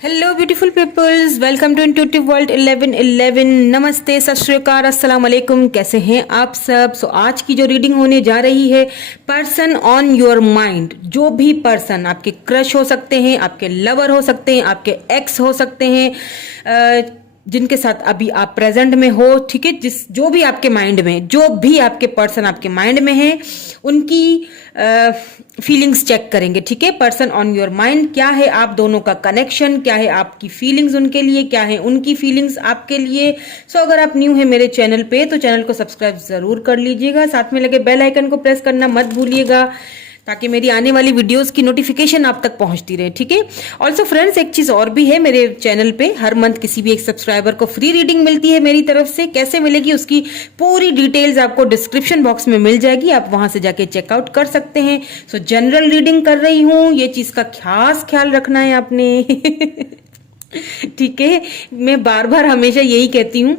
Hello beautiful peoples, welcome to intuitive world 1111। नमस्ते, सत श्री अकाल, अस्सलाम वालेकुम। कैसे हैं आप सब? आज की जो रीडिंग होने जा रही है, पर्सन ऑन योर माइंड। जो भी पर्सन, आपके क्रश हो सकते हैं, आपके लवर हो सकते हैं, आपके एक्स हो सकते हैं, जिनके साथ अभी आप प्रेजेंट में हो, ठीक है, जो भी आपके माइंड में, जो भी आपके पर्सन आपके माइंड में है, उनकी फीलिंग्स चेक करेंगे। ठीक है, पर्सन ऑन योर माइंड, क्या है आप दोनों का कनेक्शन, क्या है आपकी फीलिंग्स उनके लिए, क्या है उनकी फीलिंग्स आपके लिए। अगर आप न्यू है मेरे चैनल पे तो चैनल को सब्सक्राइब जरूर कर लीजिएगा, साथ में लगे बेल आइकन को प्रेस करना मत भूलिएगा, ताकि मेरी आने वाली वीडियोस की नोटिफिकेशन आप तक पहुंचती रहे। ठीक है। ऑल्सो फ्रेंड्स, एक चीज और भी है, मेरे चैनल पे हर मंथ किसी भी एक सब्सक्राइबर को फ्री रीडिंग मिलती है मेरी तरफ से। कैसे मिलेगी उसकी पूरी डिटेल्स आपको डिस्क्रिप्शन बॉक्स में मिल जाएगी, आप वहां से जाके चेकआउट कर सकते हैं। जनरल रीडिंग कर रही हूँ, ये चीज का खास ख्याल रखना है आपने। ठीक है, मैं बार बार हमेशा यही कहती हूँ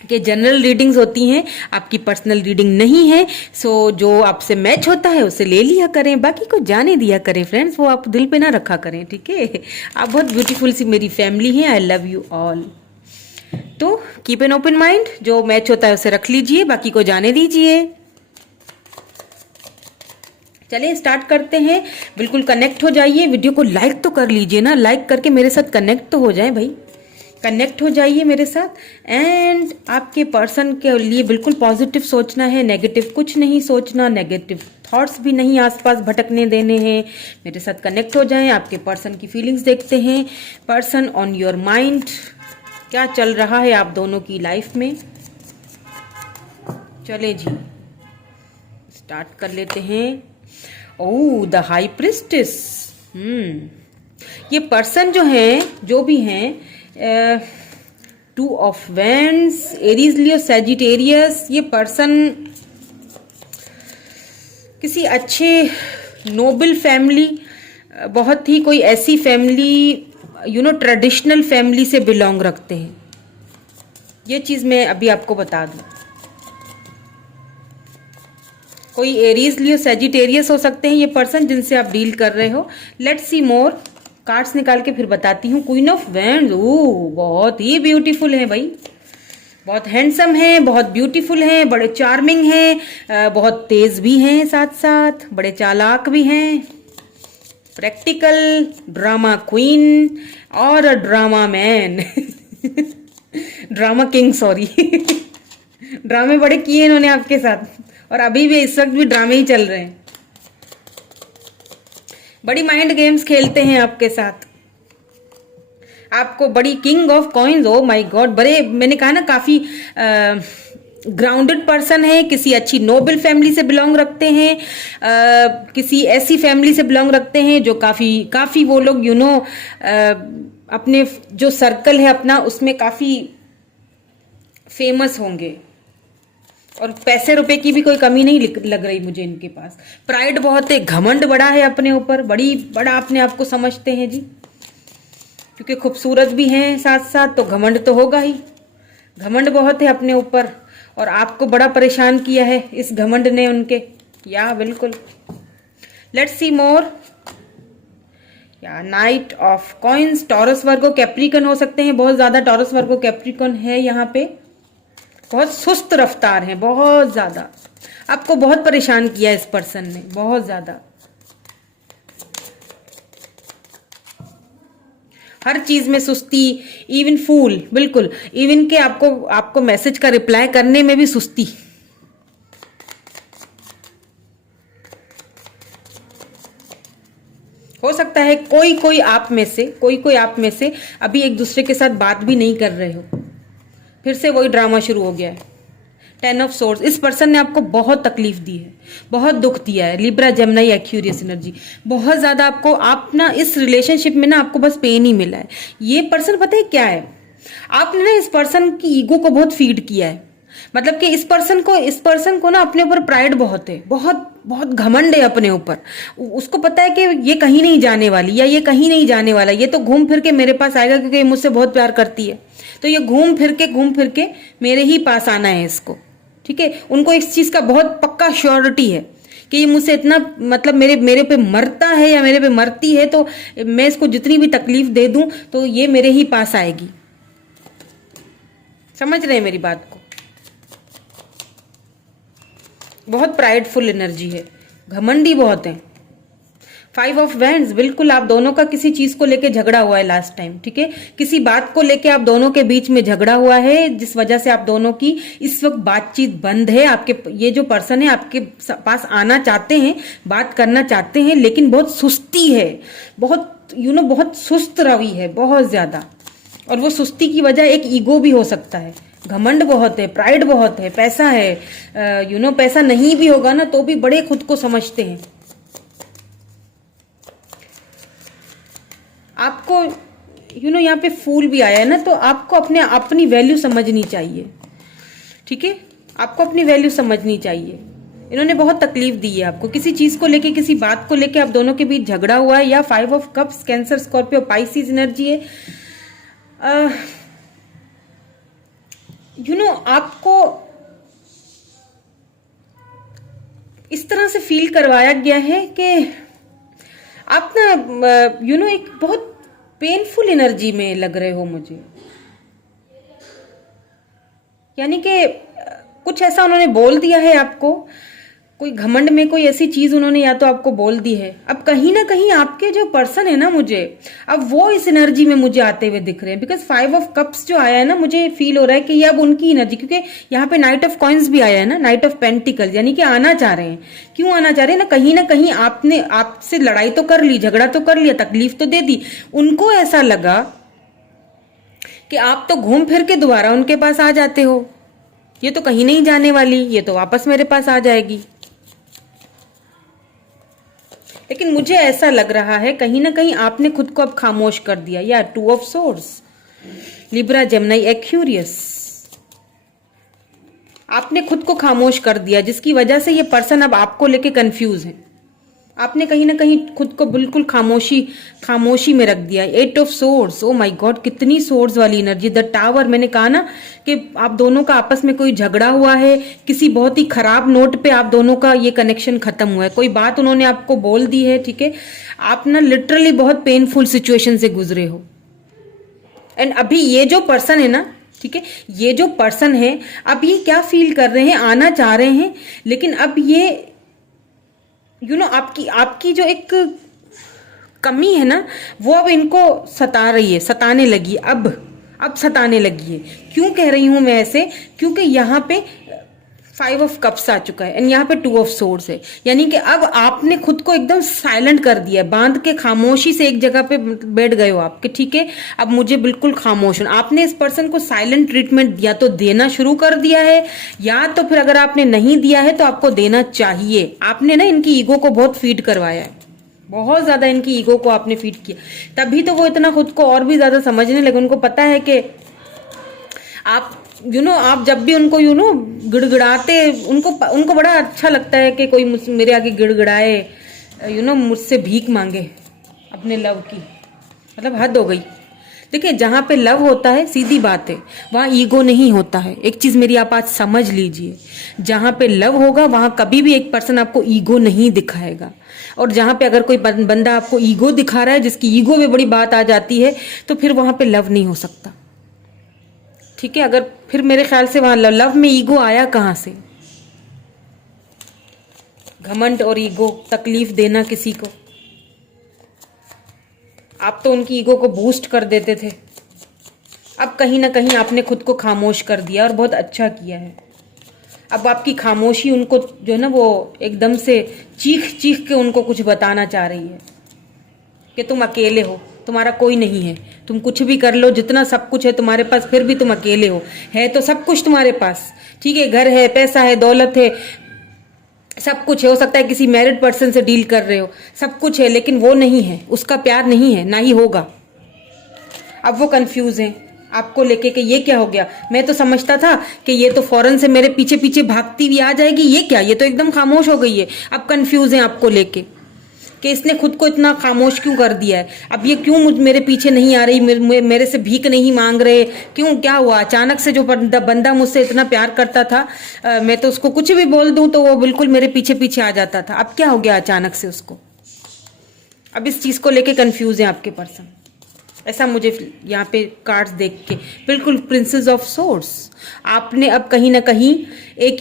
कि जनरल रीडिंग्स होती हैं, आपकी पर्सनल रीडिंग नहीं है। जो आपसे मैच होता है उसे ले लिया करें, बाकी को जाने दिया करें फ्रेंड्स, वो आप दिल पे ना रखा करें। ठीक है, आप बहुत ब्यूटीफुल सी मेरी फैमिली है। I love you all. तो कीप एन ओपन माइंड, जो मैच होता है उसे रख लीजिए, बाकी को जाने दीजिए। चलिए स्टार्ट करते हैं। बिल्कुल कनेक्ट हो जाइए, वीडियो को लाइक तो कर लीजिए ना, लाइक करके मेरे साथ कनेक्ट तो हो जाए भाई, कनेक्ट हो जाइए मेरे साथ। एंड आपके पर्सन के लिए बिल्कुल पॉजिटिव सोचना है, नेगेटिव कुछ नहीं सोचना, नेगेटिव थॉट्स भी नहीं आसपास भटकने देने हैं। मेरे साथ कनेक्ट हो जाएं, आपके पर्सन की फीलिंग्स देखते हैं। पर्सन ऑन योर माइंड, क्या चल रहा है आप दोनों की लाइफ में। चले जी स्टार्ट कर लेते हैं। ओह, द हाई प्रिस्टेस। ये पर्सन जो है, जो भी हैं, 2 of wands, Aries, Leo, Sagittarius. ये पर्सन किसी अच्छे नोबल फैमिली, बहुत ही कोई ऐसी फैमिली, ट्रेडिशनल फैमिली से बिलोंग रखते हैं। ये चीज मैं अभी आपको बता दूं। कोई एरीज, लियो, सैजिटेरियस हो सकते हैं ये पर्सन जिनसे आप डील कर रहे हो। लेट्स सी मोर, कार्ड्स निकाल के फिर बताती हूँ। क्वीन ऑफ वैंड्स, ओह बहुत ही ब्यूटीफुल है भाई, बहुत हैंडसम है, बहुत ब्यूटीफुल है, बड़े चार्मिंग हैं, बहुत तेज भी हैं, साथ साथ बड़े चालाक भी हैं, प्रैक्टिकल, ड्रामा क्वीन और drama man. Drama king, sorry. ड्रामे बड़े किए इन्होंने आपके साथ, और अभी भी इस वक्त भी ड्रामे ही चल रहे हैं। बड़ी माइंड गेम्स खेलते हैं आपके साथ, आपको बड़ी king of coins, oh my God, बड़े, मैंने कहा ना, काफी ग्राउंडेड पर्सन है, किसी अच्छी नोबल फैमिली से बिलोंग रखते हैं, किसी ऐसी फैमिली से बिलोंग रखते हैं जो काफी वो लोग अपने जो सर्कल है अपना, उसमें काफी फेमस होंगे, और पैसे रुपए की भी कोई कमी नहीं लग रही मुझे इनके पास। प्राइड बहुत है, घमंड बड़ा है अपने ऊपर, बड़ा अपने आप को समझते हैं जी, क्योंकि खूबसूरत भी हैं साथ साथ, तो घमंड तो होगा ही। घमंड बहुत है अपने ऊपर, और आपको बड़ा परेशान किया है इस घमंड ने उनके, या बिल्कुल। लेट्स सी मोर। या night of coins, Taurus Virgo Capricorn हो सकते हैं, बहुत ज्यादा टॉरस वर्गो कैप्रिकन है यहाँ पे, बहुत सुस्त रफ्तार है, बहुत ज्यादा आपको बहुत परेशान किया इस पर्सन ने, बहुत ज्यादा। हर चीज में सुस्ती, इवन फूल, बिल्कुल, इवन के आपको मैसेज का रिप्लाई करने में भी सुस्ती। हो सकता है कोई आप में से अभी एक दूसरे के साथ बात भी नहीं कर रहे हो, फिर से वही ड्रामा शुरू हो गया है। 10 ऑफ सोर्ड्स, इस पर्सन ने आपको बहुत तकलीफ दी है, बहुत दुख दिया है। लिब्रा, जेमिनी, एक्वेरियस एनर्जी, बहुत ज्यादा आपको, आप ना इस रिलेशनशिप में ना आपको बस पेन ही मिला है। ये पर्सन पता है क्या है, आपने ना इस पर्सन की ईगो को बहुत फीड किया है। मतलब कि इस पर्सन को ना अपने ऊपर प्राइड बहुत है, बहुत बहुत घमंड है अपने ऊपर। उसको पता है कि ये कहीं नहीं जाने वाली, या ये कहीं नहीं जाने वाला, ये तो घूम फिर के मेरे पास आएगा, क्योंकि ये मुझसे बहुत प्यार करती है, तो ये घूम फिर के मेरे ही पास आना है इसको। ठीक है, उनको इस चीज का बहुत पक्का श्योरिटी है कि ये मुझसे इतना मतलब मेरे पे मरता है या मेरे पे मरती है, तो मैं इसको जितनी भी तकलीफ दे दूं तो ये मेरे ही पास आएगी। समझ रहे हैं मेरी बात को? बहुत प्राइडफुल एनर्जी है, घमंडी बहुत है। 5 ऑफ वैंड्स, बिल्कुल आप दोनों का किसी चीज को लेके झगड़ा हुआ है लास्ट टाइम, ठीक है। किसी बात को लेके आप दोनों के बीच में झगड़ा हुआ है, जिस वजह से आप दोनों की इस वक्त बातचीत बंद है। आपके ये जो पर्सन है आपके पास आना चाहते हैं, बात करना चाहते हैं, लेकिन बहुत सुस्ती है, बहुत बहुत सुस्त रवि है, बहुत ज्यादा। और वो सुस्ती की वजह एक ईगो भी हो सकता है। घमंड बहुत है, प्राइड बहुत है, पैसा है, पैसा नहीं भी होगा ना तो भी बड़े खुद को समझते हैं। आपको यहाँ पे फूल भी आया है ना, तो आपको अपनी वैल्यू समझनी चाहिए, ठीक है। आपको अपनी वैल्यू समझनी चाहिए। इन्होंने बहुत तकलीफ दी है आपको, किसी चीज को लेके, किसी बात को लेके आप दोनों के बीच झगड़ा हुआ है। या 5 of cups, cancer, Scorpio, Pisces energy है। आपको इस तरह से फील करवाया गया है कि आप ना एक बहुत पेनफुल एनर्जी में लग रहे हो मुझे। यानी कि कुछ ऐसा उन्होंने बोल दिया है आपको, कोई घमंड में कोई ऐसी चीज उन्होंने या तो आपको बोल दी है। अब कहीं ना कहीं आपके जो पर्सन है ना, मुझे अब वो इस एनर्जी में मुझे आते हुए दिख रहे हैं। बिकॉज 5 ऑफ कप्स जो आया है ना, मुझे फील हो रहा है कि ये अब उनकी एनर्जी, क्योंकि यहाँ पे नाइट ऑफ कॉइन्स भी आया है ना, नाइट ऑफ पेंटिकल्स, यानी कि आना चाह रहे हैं। क्यों आना चाह रहे हैं ना कहीं आपने आपसे लड़ाई तो कर ली, झगड़ा तो कर लिया, तकलीफ तो दे दी। उनको ऐसा लगा कि आप तो घूम फिर के दोबारा उनके पास आ जाते हो, ये तो कहीं नहीं जाने वाली, ये तो वापस मेरे पास आ जाएगी। लेकिन मुझे ऐसा लग रहा है कहीं ना कहीं आपने खुद को अब खामोश कर दिया। या 2 of swords, Libra, Gemini, Aquarius, आपने खुद को खामोश कर दिया, जिसकी वजह से ये पर्सन अब आपको लेके कंफ्यूज है। आपने कहीं ना कहीं खुद को बिल्कुल खामोशी में रख दिया। 8 of swords, oh my God, कितनी सोर्ड्स वाली एनर्जी। द टावर, मैंने कहा ना कि आप दोनों का आपस में कोई झगड़ा हुआ है, किसी बहुत ही खराब नोट पे आप दोनों का ये कनेक्शन खत्म हुआ है। कोई बात उन्होंने आपको बोल दी है, ठीक है। आप ना लिटरली बहुत पेनफुल सिचुएशन से गुजरे हो। एंड अभी ये जो पर्सन है ना, ठीक है, ये जो पर्सन है अब ये क्या फील कर रहे हैं, आना चाह रहे हैं, लेकिन अब ये आपकी जो एक कमी है ना, वो अब इनको सता रही है, सताने लगी, अब सताने लगी है। क्यों कह रही हूं मैं ऐसे? क्योंकि यहाँ पे 5 ऑफ कप्स आ चुका है एंड यहाँ पे 2 ऑफ सोर्ड्स है। यानी कि अब आपने खुद को एकदम साइलेंट कर दिया, बांध के खामोशी से एक जगह पे बैठ गए हो आपके, ठीक है। अब मुझे बिल्कुल खामोश हूं। आपने इस पर्सन को साइलेंट ट्रीटमेंट या तो देना शुरू कर दिया है, या तो फिर अगर आपने नहीं दिया है तो आपको देना चाहिए। आपने ना इनकी ईगो को बहुत फीड करवाया है, बहुत ज्यादा इनकी ईगो को आपने फीड किया, तभी तो वो इतना खुद को और भी ज्यादा समझने लगे। उनको पता है कि आप आप जब भी उनको गिड़गिड़ाते, उनको बड़ा अच्छा लगता है कि कोई मेरे आगे गिड़गिड़ाए, मुझसे भीख मांगे अपने लव की। मतलब हद हो गई। देखिए, जहां पे लव होता है, सीधी बात है, वहां ईगो नहीं होता है। एक चीज मेरी आप आज समझ लीजिए, जहां पे लव होगा वहां कभी भी एक पर्सन आपको ईगो नहीं दिखाएगा। और जहां पे अगर कोई बंदा आपको ईगो दिखा रहा है, जिसकी ईगो में बड़ी बात आ जाती है, तो फिर वहां पे लव नहीं हो सकता, ठीक है। अगर फिर मेरे ख्याल से वहां लव में ईगो आया कहां से? घमंड और ईगो, तकलीफ देना किसी को। आप तो उनकी ईगो को बूस्ट कर देते थे, अब कहीं ना कहीं आपने खुद को खामोश कर दिया और बहुत अच्छा किया है। अब आपकी खामोशी उनको जो है ना, वो एकदम से चीख चीख के उनको कुछ बताना चाह रही है कि तुम अकेले हो, तुम्हारा कोई नहीं है, तुम कुछ भी कर लो, जितना सब कुछ है तुम्हारे पास, फिर भी तुम अकेले हो। है तो सब कुछ तुम्हारे पास, ठीक है, घर है, पैसा है, दौलत है, सब कुछ है। हो सकता है किसी मैरिड पर्सन से डील कर रहे हो, सब कुछ है, लेकिन वो नहीं है, उसका प्यार नहीं है, ना ही होगा। अब वो कंफ्यूज है आपको लेके कि ये क्या हो गया। मैं तो समझता था कि ये तो फौरन से मेरे पीछे पीछे भागती हुई आ जाएगी, ये क्या, ये तो एकदम खामोश हो गई है। अब कंफ्यूज है आपको लेके। कि इसने खुद को इतना खामोश क्यों कर दिया है, अब ये क्यों मेरे पीछे नहीं आ रही, मेरे से भीख नहीं मांग रहे, क्यों, क्या हुआ अचानक से? जो बंदा मुझसे इतना प्यार करता था, मैं तो उसको कुछ भी बोल दूं तो वो बिल्कुल मेरे पीछे पीछे आ जाता था, अब क्या हो गया अचानक से उसको? अब इस चीज को लेके कंफ्यूज है आपके पर्सन, ऐसा मुझे यहाँ पे कार्ड्स देख के। बिल्कुल प्रिंसेस ऑफ सोर्ड्स, आपने अब कहीं ना कहीं एक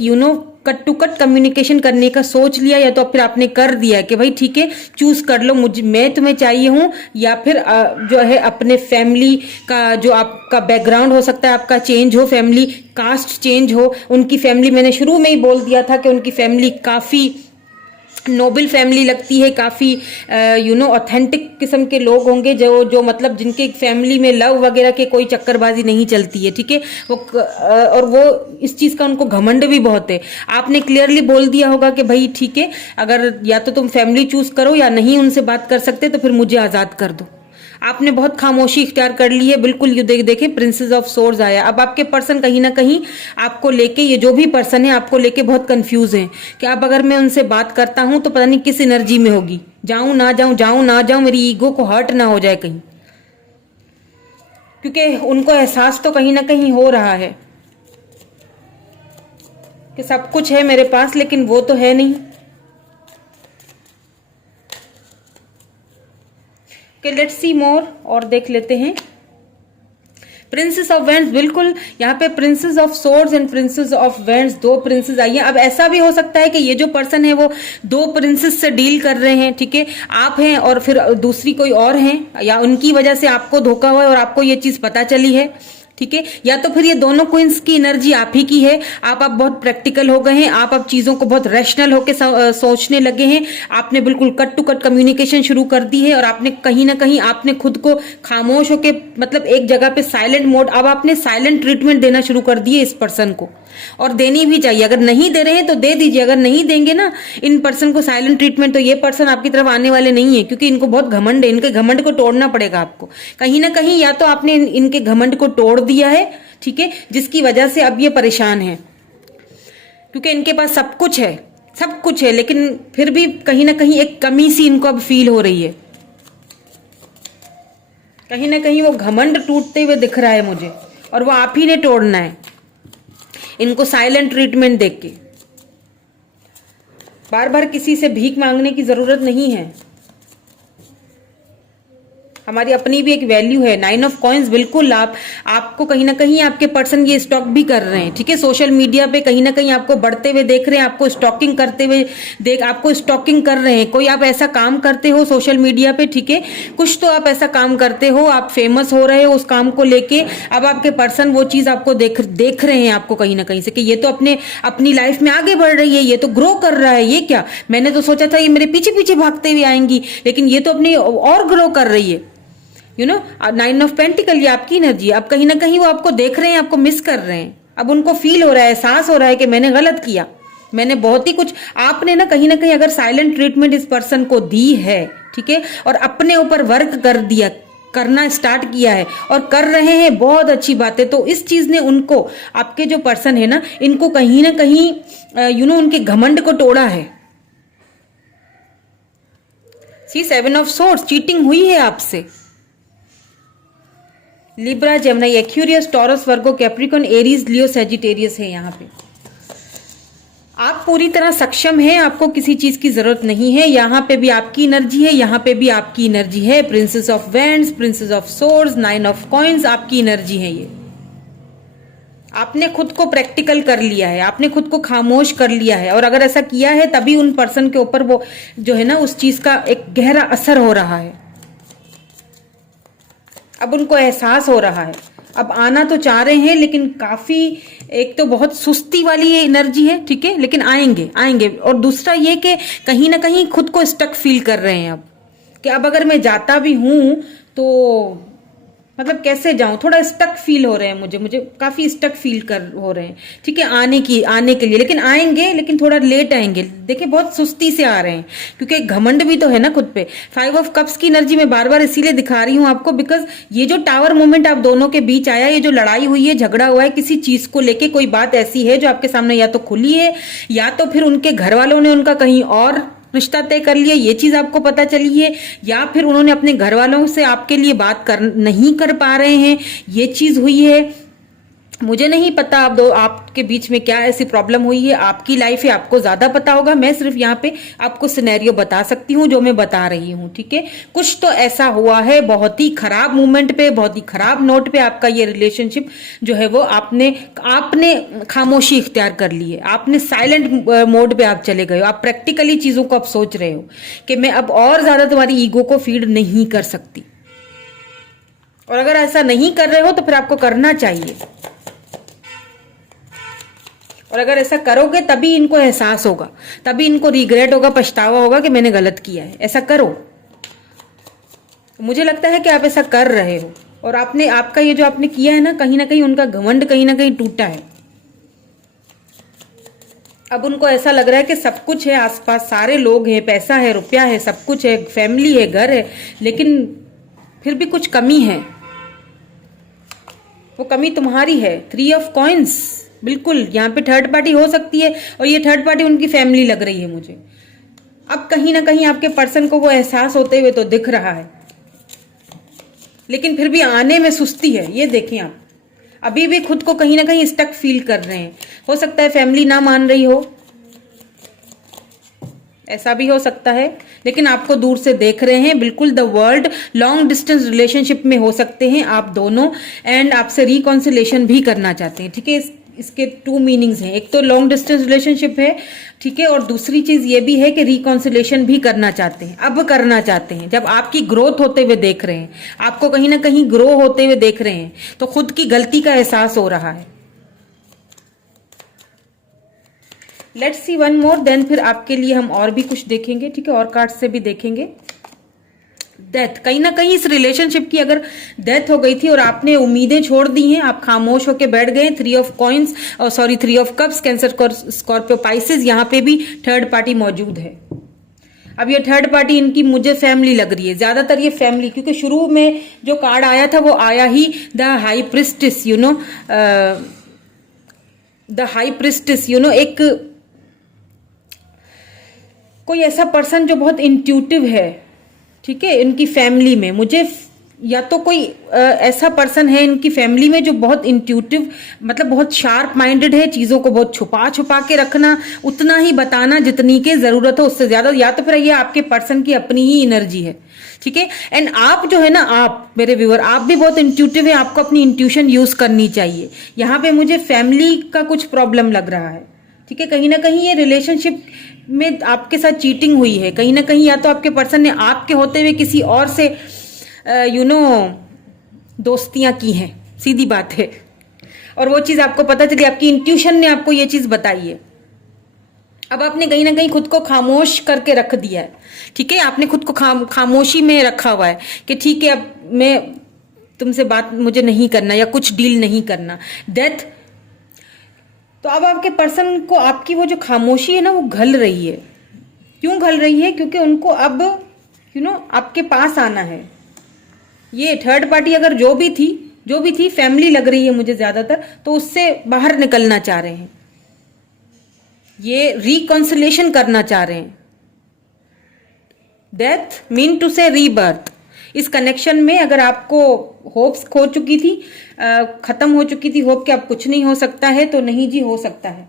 कट टू कट कम्युनिकेशन करने का सोच लिया, या तो फिर आपने कर दिया कि भाई ठीक है चूज कर लो, मैं तुम्हें चाहिए हूं, या फिर जो है अपने फैमिली का जो आपका बैकग्राउंड हो सकता है आपका चेंज हो, फैमिली कास्ट चेंज हो। उनकी फैमिली, मैंने शुरू में ही बोल दिया था कि उनकी फैमिली काफ़ी नोबल फैमिली लगती है, काफ़ी ऑथेंटिक किस्म के लोग होंगे, जो मतलब जिनके फैमिली में लव वगैरह के कोई चक्करबाजी नहीं चलती है, ठीक है। और वो इस चीज़ का उनको घमंड भी बहुत है। आपने क्लियरली बोल दिया होगा कि भाई ठीक है, अगर या तो तुम फैमिली चूज करो या नहीं उनसे बात कर सकते तो फिर मुझे आज़ाद कर दो। आपने बहुत खामोशी इख्तियार कर ली है। बिल्कुल ये देखें प्रिंसेस ऑफ सोर्ड्स आया। अब आपके पर्सन कहीं ना कहीं आपको लेके, ये जो भी पर्सन है आपको लेके बहुत कंफ्यूज है कि अब अगर मैं उनसे बात करता हूं तो पता नहीं किस एनर्जी में होगी, जाऊं ना जाऊं, जाऊं ना जाऊं, मेरी ईगो को हर्ट ना हो जाए कहीं, क्योंकि उनको एहसास तो कहीं ना कहीं हो रहा है कि सब कुछ है मेरे पास लेकिन वो तो है नहीं। लेट्स सी मोर, और देख लेते हैं प्रिंसेस ऑफ वेंड्स। बिल्कुल यहाँ पे princess of swords and princess of vends, दो प्रिंसेस आई हैं। अब ऐसा भी हो सकता है कि ये जो पर्सन है वो दो प्रिंसेस से डील कर रहे हैं, ठीक है, आप हैं और फिर दूसरी कोई और हैं, या उनकी वजह से आपको धोखा हुआ है और आपको ये चीज पता चली है, ठीक है, या तो फिर ये दोनों क्वींस की एनर्जी आप ही की है। आप बहुत प्रैक्टिकल हो गए हैं, आप अब चीजों को बहुत रैशनल होकर सोचने लगे हैं। आपने बिल्कुल कट टू कट कम्युनिकेशन शुरू कर दी है, और आपने कहीं ना कहीं आपने खुद को खामोश होके, मतलब एक जगह पे साइलेंट मोड, अब आपने साइलेंट ट्रीटमेंट देना शुरू कर दिए इस पर्सन को, और देनी भी चाहिए। अगर नहीं दे रहे हैं तो दे दीजिए, अगर नहीं देंगे ना इन पर्सन को साइलेंट ट्रीटमेंट तो ये पर्सन आपकी तरफ आने वाले नहीं है, क्योंकि इनको बहुत घमंड है। इनके घमंड को तोड़ना पड़ेगा आपको कहीं ना कहीं, या तो आपने इनके घमंड को तोड़ दिया है, ठीक है, जिसकी वजह से अब ये परेशान है, क्योंकि इनके पास सब कुछ है, सब कुछ है, लेकिन फिर भी कहीं ना कहीं एक कमी सी इनको अब फील हो रही है। कहीं ना कहीं वो घमंड टूटते हुए दिख रहा है मुझे, और वो आप ही ने तोड़ना है इनको साइलेंट ट्रीटमेंट देख के। बार बार किसी से भीख मांगने की जरूरत नहीं है, हमारी अपनी भी एक वैल्यू है। 9 ऑफ कॉइंस, बिल्कुल आपको कहीं ना कहीं आपके पर्सन ये स्टॉक भी कर रहे हैं, ठीक है, सोशल मीडिया पे कहीं ना कहीं आपको बढ़ते हुए देख रहे हैं, आपको स्टॉकिंग करते हुए आपको स्टॉकिंग कर रहे हैं। कोई आप ऐसा काम करते हो सोशल मीडिया पे, ठीक है, कुछ तो आप ऐसा काम करते हो, आप फेमस हो रहे हो उस काम को लेके, अब आपके पर्सन वो चीज आपको देख रहे हैं आपको कहीं ना कहीं से कि ये तो अपनी लाइफ में आगे बढ़ रही है, ये तो ग्रो कर रहा है, ये क्या, मैंने तो सोचा था ये मेरे पीछे पीछे भागते हुए आएंगी, लेकिन ये तो अपनी और ग्रो कर रही है। 9 ऑफ पेंटिकल, ये आपकी एनर्जी। अब कहीं ना कहीं वो आपको देख रहे हैं, आपको मिस कर रहे हैं, अब उनको फील हो रहा है, एहसास हो रहा है कि मैंने गलत किया, मैंने बहुत ही कुछ, आपने ना कहीं अगर साइलेंट ट्रीटमेंट इस पर्सन को दी है, ठीक है, और अपने ऊपर वर्क करना स्टार्ट किया है और कर रहे हैं, बहुत अच्छी बात है। तो इस चीज ने उनको, आपके जो पर्सन है ना, इनको कहीं ना कहीं उनके घमंड को तोड़ा है। 7 ऑफ सोर्ड्स, चीटिंग हुई है आपसे। लिब्रा, जेमिनी, एक्वेरियस, टॉरस, वर्गो, कैप्रिकॉर्न, एरीज, लियो, सैजिटेरियस है यहाँ पे। आप पूरी तरह सक्षम हैं, आपको किसी चीज की जरूरत नहीं है। यहाँ पे भी आपकी एनर्जी है, यहाँ पे भी आपकी एनर्जी है। Princess of wands, princess of swords, 9 of coins, आपकी एनर्जी है ये। आपने खुद को प्रैक्टिकल कर लिया है, आपने खुद को खामोश कर लिया है, और अगर ऐसा किया है तभी उन पर्सन के ऊपर वो जो है ना उस चीज का एक गहरा असर हो रहा है। अब उनको एहसास हो रहा है, अब आना तो चाह रहे हैं लेकिन काफी, एक तो बहुत सुस्ती वाली ये एनर्जी है, ठीक है, लेकिन आएंगे। और दूसरा ये कि कहीं ना कहीं खुद को स्टक फील कर रहे हैं अब, कि अब अगर मैं जाता भी हूं तो मतलब कैसे जाऊं, थोड़ा स्टक फील हो रहे हैं मुझे काफी स्टक फील हो रहे हैं, ठीक है, आने के लिए, लेकिन आएंगे, लेकिन थोड़ा लेट आएंगे। देखिए बहुत सुस्ती से आ रहे हैं, क्योंकि घमंड भी तो है ना खुद पे। 5 ऑफ कप्स की एनर्जी मैं बार बार इसीलिए दिखा रही हूं आपको, बिकॉज ये जो टावर मोमेंट आप दोनों के बीच आया, ये जो लड़ाई हुई है, झगड़ा हुआ है किसी चीज को लेके, कोई बात ऐसी है जो आपके सामने या तो खुली है, या तो फिर उनके घर वालों ने उनका कहीं और रिश्ता तय कर लिया, ये चीज आपको पता चली है, या फिर उन्होंने अपने घर वालों से आपके लिए बात नहीं कर पा रहे हैं, ये चीज हुई है। मुझे नहीं पता आपके बीच में क्या ऐसी प्रॉब्लम हुई है, आपकी लाइफ है, आपको ज्यादा पता होगा। मैं सिर्फ यहाँ पे आपको सिनेरियो बता सकती हूँ जो मैं बता रही हूँ, ठीक है। कुछ तो ऐसा हुआ है, बहुत ही खराब मोमेंट पे, बहुत ही खराब नोट पे आपका ये रिलेशनशिप जो है वो आपने खामोशी इख्तियार कर ली है, आपने साइलेंट मोड पे आप चले गए हो, आप प्रैक्टिकली चीजों को आप सोच रहे हो कि मैं अब और ज्यादा तुम्हारी ईगो को फीड नहीं कर सकती। और अगर ऐसा नहीं कर रहे हो तो फिर आपको करना चाहिए, और अगर ऐसा करोगे तभी इनको एहसास होगा, तभी इनको रिग्रेट होगा, पछतावा होगा कि मैंने गलत किया है। ऐसा करो, मुझे लगता है कि आप ऐसा कर रहे हो, और आपका ये जो आपने किया है ना कहीं उनका घमंड कहीं ना कहीं टूटा है। अब उनको ऐसा लग रहा है कि सब कुछ है, आसपास सारे लोग हैं, पैसा है, रुपया है, सब कुछ है, फैमिली है, घर है, लेकिन फिर भी कुछ कमी है। वो कमी तुम्हारी है। 3 ऑफ कॉइंस, बिल्कुल यहाँ पे थर्ड पार्टी हो सकती है, और ये थर्ड पार्टी उनकी फैमिली लग रही है मुझे। अब कहीं ना कहीं आपके पर्सन को वो एहसास होते हुए तो दिख रहा है, लेकिन फिर भी आने में सुस्ती है। ये देखें, आप अभी भी खुद को कहीं ना कहीं स्टक फील कर रहे हैं। हो सकता है फैमिली ना मान रही हो, ऐसा भी हो सकता है, लेकिन आपको दूर से देख रहे हैं। बिल्कुल the world long distance relationship में हो सकते हैं आप दोनों, एंड आपसे रिकॉन्सिलेशन भी करना चाहते हैं, ठीक है। इसके 2 मीनिंग्स हैं, एक तो लॉन्ग डिस्टेंस रिलेशनशिप है, ठीक है, और दूसरी चीज ये भी है कि रिकॉन्सिलेशन भी करना चाहते हैं। अब करना चाहते हैं जब आपकी ग्रोथ होते हुए देख रहे हैं, आपको कहीं ना कहीं ग्रो होते हुए देख रहे हैं, तो खुद की गलती का एहसास हो रहा है। Let's see one more, then फिर आपके लिए हम और भी कुछ देखेंगे, ठीक है, और कार्ड से भी देखेंगे। डेथ, कहीं ना कहीं इस रिलेशनशिप की अगर डेथ हो गई थी और आपने उम्मीदें छोड़ दी हैं, आप खामोश होकर बैठ गए। 3 of coins, sorry 3 of cups, cancer, Scorpio, Pisces, यहाँ पे भी थर्ड पार्टी मौजूद है। अब ये थर्ड पार्टी इनकी मुझे फैमिली लग रही है, ज्यादातर ये फैमिली, क्योंकि शुरू में जो कार्ड आया था वो आया ही the high priestess, the high priestess, एक कोई ऐसा पर्सन जो बहुत इंट्यूटिव है, ठीक है, इनकी फैमिली में। मुझे या तो कोई ऐसा पर्सन है इनकी फैमिली में जो बहुत इंट्यूटिव, मतलब बहुत शार्प माइंडेड है, चीजों को बहुत छुपा छुपा के रखना, उतना ही बताना जितनी की जरूरत हो, उससे ज्यादा। या तो फिर ये आपके पर्सन की अपनी ही एनर्जी है, ठीक है। एंड आप जो है ना, आप मेरे व्यूअर, आप भी बहुत इंट्यूटिव है, आपको अपनी इंट्यूशन यूज करनी चाहिए। यहाँ पे मुझे फैमिली का कुछ प्रॉब्लम लग रहा है, ठीक है। कहीं ना कहीं ये रिलेशनशिप में आपके साथ चीटिंग हुई है, कहीं ना कहीं या तो आपके पर्सन ने आपके होते हुए किसी और से दोस्तियां की हैं, सीधी बात है, और वो चीज आपको पता चली, आपकी इंट्यूशन ने आपको ये चीज बताई है। अब आपने कहीं ना कहीं खुद को खामोश करके रख दिया है, ठीक है, आपने खुद को खामोशी में रखा हुआ है कि ठीक है, अब मैं तुमसे बात मुझे नहीं करना या कुछ डील नहीं करना। डेथ, तो अब आपके पर्सन को आपकी वो जो खामोशी है ना वो घल रही है। क्यों घल रही है? क्योंकि उनको अब आपके पास आना है। ये थर्ड पार्टी अगर जो भी थी फैमिली लग रही है मुझे ज्यादातर, तो उससे बाहर निकलना चाह रहे हैं, ये रिकॉन्सिलेशन करना चाह रहे हैं। डेथ मीन टू से रीबर्थ। इस कनेक्शन में अगर आपको होप्स खो चुकी थी, खत्म हो चुकी थी होप कि अब कुछ नहीं हो सकता है, तो नहीं जी, हो सकता है,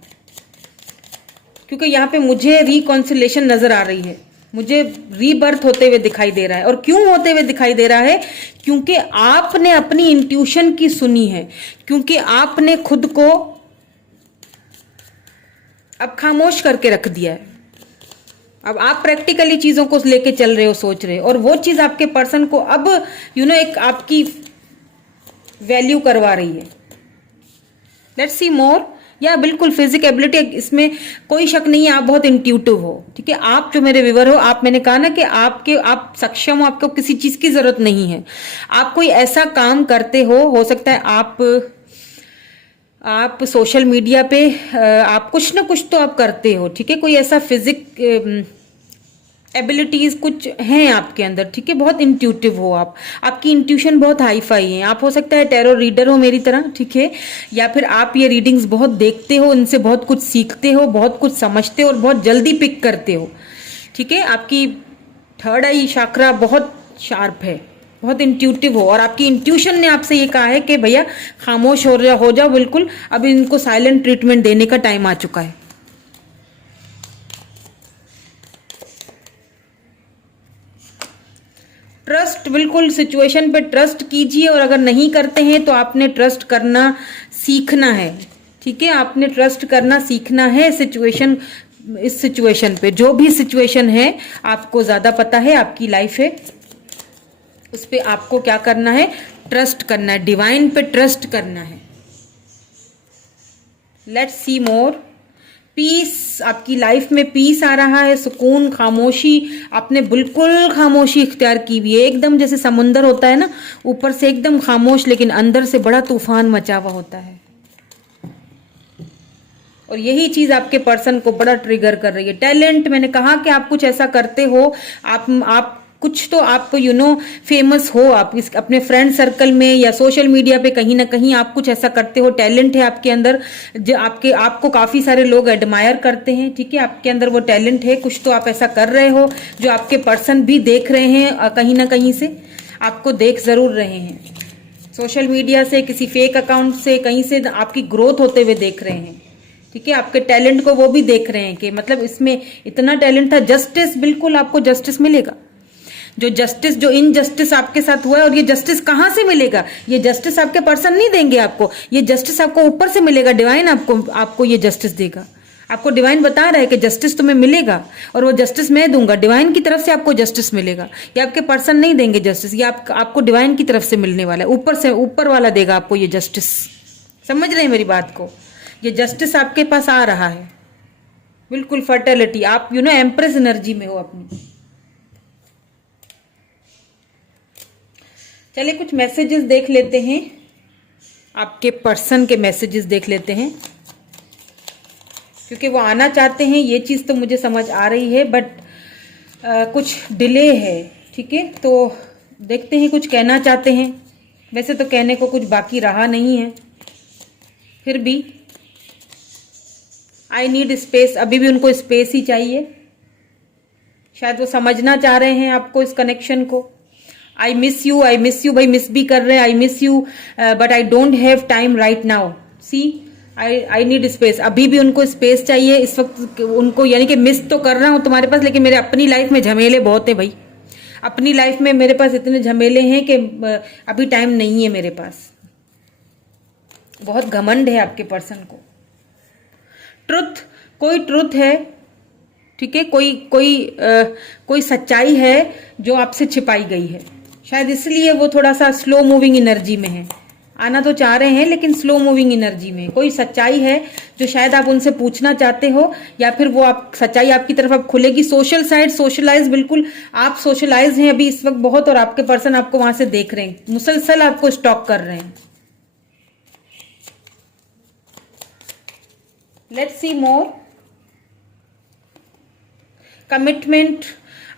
क्योंकि यहाँ पे मुझे रिकॉन्सिलेशन नजर आ रही है, मुझे रीबर्थ होते हुए दिखाई दे रहा है। और क्यों होते हुए दिखाई दे रहा है? क्योंकि आपने अपनी इंट्यूशन की सुनी है, क्योंकि आपने खुद को अब खामोश करके रख दिया है। अब आप प्रैक्टिकली चीजों को लेके चल रहे हो, सोच रहे हो, और वो चीज आपके पर्सन को अब एक आपकी वैल्यू करवा रही है। लेट्स सी मोर। या बिल्कुल फिजिकलिटी, इसमें कोई शक नहीं है, आप बहुत इंट्यूटिव हो, ठीक है। आप जो मेरे व्यूअर हो, आप, मैंने कहा ना कि आप सक्षम हो, आपको किसी चीज की जरूरत नहीं है। आप कोई ऐसा काम करते हो सकता है आप सोशल मीडिया पे आप कुछ ना कुछ तो आप करते हो, ठीक है। कोई ऐसा एबिलिटीज कुछ हैं आपके अंदर, ठीक है। बहुत इंट्यूटिव हो आप, आपकी इंट्यूशन बहुत हाई फाई है। आप हो सकता है टैरो रीडर हो मेरी तरह, ठीक है, या फिर आप ये रीडिंग्स बहुत देखते हो, इनसे बहुत कुछ सीखते हो, बहुत कुछ समझते हो और बहुत जल्दी पिक करते हो, ठीक है, आपकी थर्ड आई चक्रा बहुत शार्प है, बहुत इंट्यूटिव हो, और आपकी इंट्यूशन ने आपसे ये कहा है कि भैया खामोश हो जाओ बिल्कुल, अब इनको साइलेंट ट्रीटमेंट देने का टाइम आ चुका है। ट्रस्ट, बिल्कुल सिचुएशन पे ट्रस्ट कीजिए, और अगर नहीं करते हैं तो आपने ट्रस्ट करना सीखना है। ठीक है, आपने ट्रस्ट करना सीखना है सिचुएशन, इस सिचुएशन पे, जो भी सिचुएशन है आपको ज्यादा पता है, आपकी लाइफ है, उस पे आपको क्या करना है, ट्रस्ट करना है, डिवाइन पे ट्रस्ट करना है। Let's C more. पीस, आपकी लाइफ में पीस आ रहा है, सुकून, खामोशी, आपने बिल्कुल खामोशी इख्तियार की हुई है, एकदम जैसे समुंदर होता है ना, ऊपर से एकदम खामोश लेकिन अंदर से बड़ा तूफान मचा हुआ होता है, और यही चीज आपके पर्सन को बड़ा ट्रिगर कर रही है। टैलेंट, मैंने कहा कि आप कुछ ऐसा करते हो, आप कुछ तो आप फेमस हो, आप इस अपने फ्रेंड सर्कल में या सोशल मीडिया पे कहीं ना कहीं आप कुछ ऐसा करते हो, टैलेंट है आपके अंदर, जो आपको काफी सारे लोग एडमायर करते हैं। ठीक है, आपके अंदर वो टैलेंट है, कुछ तो आप ऐसा कर रहे हो जो आपके पर्सन भी देख रहे हैं, कहीं ना कहीं से आपको देख जरूर रहे हैं, सोशल मीडिया से, किसी फेक अकाउंट से, कहीं से आपकी ग्रोथ होते हुए देख रहे हैं। ठीक है, आपके टैलेंट को वो भी देख रहे हैं कि मतलब इसमें इतना टैलेंट था। जस्टिस, बिल्कुल आपको जस्टिस मिलेगा, जो इनजस्टिस आपके साथ हुआ है, और ये जस्टिस कहां से मिलेगा, ये जस्टिस आपके पर्सन नहीं देंगे आपको, ये जस्टिस आपको ऊपर से मिलेगा, डिवाइन आपको ये जस्टिस देगा। आपको डिवाइन बता रहा है कि जस्टिस तुम्हें मिलेगा, और वो जस्टिस मैं दूंगा, डिवाइन की तरफ से आपको जस्टिस मिलेगा। ये आपके पर्सन नहीं देंगे जस्टिस, ये आपको डिवाइन की तरफ से मिलने वाला है, ऊपर से, ऊपर वाला देगा आपको ये जस्टिस। समझ रहे हैं मेरी बात को, ये जस्टिस आपके पास आ रहा है, बिल्कुल फर्टिलिटी, आप एम्प्रेस एनर्जी में हो अपनी। चलिए कुछ मैसेजेस देख लेते हैं, आपके पर्सन के मैसेजेस देख लेते हैं, क्योंकि वो आना चाहते हैं, ये चीज़ तो मुझे समझ आ रही है, बट कुछ डिले है। ठीक है, तो देखते हैं कुछ कहना चाहते हैं, वैसे तो कहने को कुछ बाकी रहा नहीं है, फिर भी आई नीड स्पेस, अभी भी उनको स्पेस ही चाहिए, शायद वो समझना चाह रहे हैं आपको, इस कनेक्शन को। आई मिस यू भाई, मिस भी कर रहे हैं, I miss you but I don't have time right now, see I need space, अभी भी उनको स्पेस चाहिए इस वक्त उनको, यानी कि मिस तो कर रहा हूं तुम्हारे पास, लेकिन मेरे अपनी लाइफ में झमेले बहुत है भाई, अपनी लाइफ में मेरे पास इतने झमेले हैं कि अभी टाइम नहीं है मेरे पास। बहुत घमंड है आपके पर्सन को। ट्रुथ, कोई ट्रुथ है, ठीक है, कोई सच्चाई है जो आपसे छिपाई गई है, शायद इसलिए वो थोड़ा सा स्लो मूविंग एनर्जी में है, आना तो चाह रहे हैं लेकिन स्लो मूविंग एनर्जी में। कोई सच्चाई है जो शायद आप उनसे पूछना चाहते हो, या फिर वो आप सच्चाई आपकी तरफ अब खुलेगी। सोशल साइड, सोशलाइज, बिल्कुल आप सोशलाइज हैं अभी इस वक्त बहुत, और आपके पर्सन आपको वहां से देख रहे हैं, मुसलसल आपको स्टॉक कर रहे हैं। Let's see more. कमिटमेंट,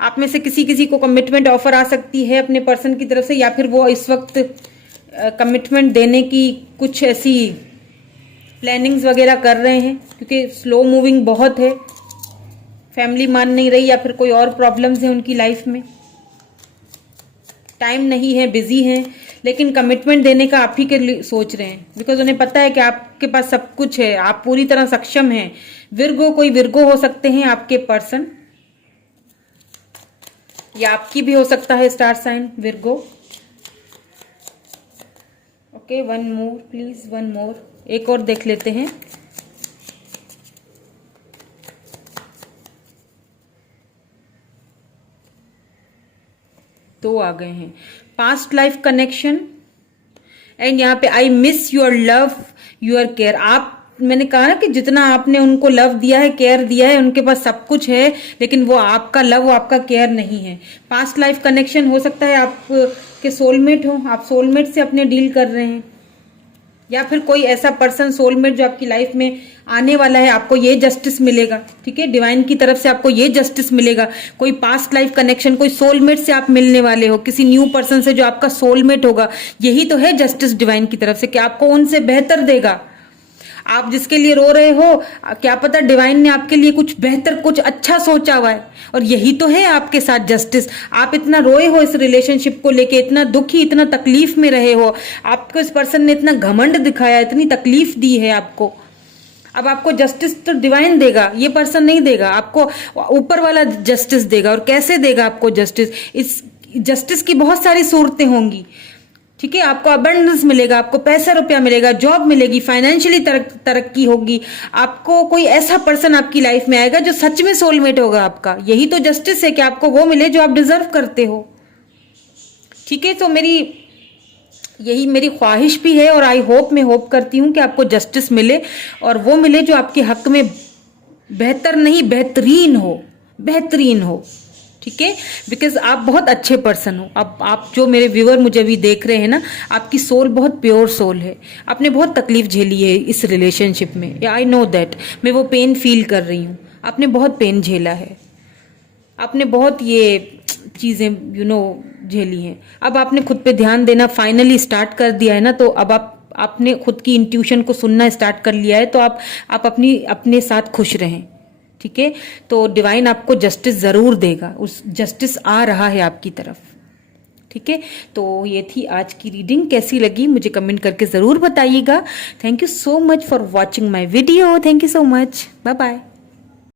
आप में से किसी को कमिटमेंट ऑफर आ सकती है अपने पर्सन की तरफ से, या फिर वो इस वक्त कमिटमेंट देने की कुछ ऐसी प्लानिंग्स वगैरह कर रहे हैं, क्योंकि स्लो मूविंग बहुत है, फैमिली मान नहीं रही, या फिर कोई और प्रॉब्लम्स है उनकी लाइफ में, टाइम नहीं है, बिजी हैं, लेकिन कमिटमेंट देने का आप ही के लिए सोच रहे हैं, बिकॉज उन्हें पता है कि आपके पास सब कुछ है, आप पूरी तरह सक्षम हैं। विर्गो, कोई विर्गो हो सकते हैं आपके पर्सन, या आपकी भी हो सकता है star sign Virgo. Okay, one more please, one more, एक और देख लेते हैं। दो आ गए हैं। पास्ट लाइफ कनेक्शन, एंड यहाँ पे I miss your love, your care. आप, मैंने कहा ना कि जितना आपने उनको लव दिया है, केयर दिया है, उनके पास सब कुछ है, लेकिन वो आपका लव, वो आपका केयर नहीं है। पास्ट लाइफ कनेक्शन हो सकता है आप के सोलमेट हो, आप सोलमेट से अपने डील कर रहे हैं, या फिर कोई ऐसा पर्सन सोलमेट जो आपकी लाइफ में आने वाला है, आपको ये जस्टिस मिलेगा। ठीक है, डिवाइन की तरफ से आपको ये जस्टिस मिलेगा। कोई पास्ट लाइफ कनेक्शन, कोई सोलमेट से आप मिलने वाले हो, किसी न्यू पर्सन से जो आपका सोलमेट होगा, यही तो है जस्टिस डिवाइन की तरफ से, कि आपको उनसे बेहतर देगा, आप जिसके लिए रो रहे हो, क्या पता डिवाइन ने आपके लिए कुछ बेहतर, कुछ अच्छा सोचा हुआ है। और यही तो है आपके साथ जस्टिस। आप इतना रोए हो इस रिलेशनशिप को लेके, इतना दुखी, इतना तकलीफ में रहे हो, आपको इस पर्सन ने इतना घमंड दिखाया, इतनी तकलीफ दी है आपको। अब आपको जस्टिस तो डिवाइन देगा, ये पर्सन नहीं देगा आपको, ऊपर वाला जस्टिस देगा। और कैसे देगा आपको जस्टिस? इस जस्टिस की बहुत सारी सूरतें होंगी, ठीक है। आपको अबंडेंस मिलेगा, आपको पैसा रुपया मिलेगा, जॉब मिलेगी, फाइनेंशियली तरक्की होगी, आपको कोई ऐसा पर्सन आपकी लाइफ में आएगा जो सच में सोलमेट होगा आपका। यही तो जस्टिस है कि आपको वो मिले जो आप डिजर्व करते हो, ठीक है। तो यही मेरी ख्वाहिश भी है, और आई होप, मैं होप करती हूँ कि आपको जस्टिस मिले, और वो मिले जो आपके हक में बेहतर नहीं, बेहतरीन हो, बेहतरीन हो, ठीक है। बिकॉज आप बहुत अच्छे पर्सन हो। अब आप जो मेरे व्यूअर मुझे अभी देख रहे हैं ना, आपकी सोल बहुत प्योर सोल है। आपने बहुत तकलीफ झेली है इस रिलेशनशिप में, आई नो दैट, मैं वो पेन फील कर रही हूँ। आपने बहुत पेन झेला है, आपने बहुत ये चीज़ें झेली हैं। अब आपने खुद पे ध्यान देना फाइनली स्टार्ट कर दिया है ना, तो अब आपने खुद की इंट्यूशन को सुनना स्टार्ट कर लिया है, तो आप अपने साथ खुश रहें, ठीक है। तो डिवाइन आपको जस्टिस ज़रूर देगा, उस जस्टिस आ रहा है आपकी तरफ, ठीक है। तो ये थी आज की रीडिंग। कैसी लगी मुझे कमेंट करके ज़रूर बताइएगा। Thank you so much for watching my video. Thank you so much. Bye bye.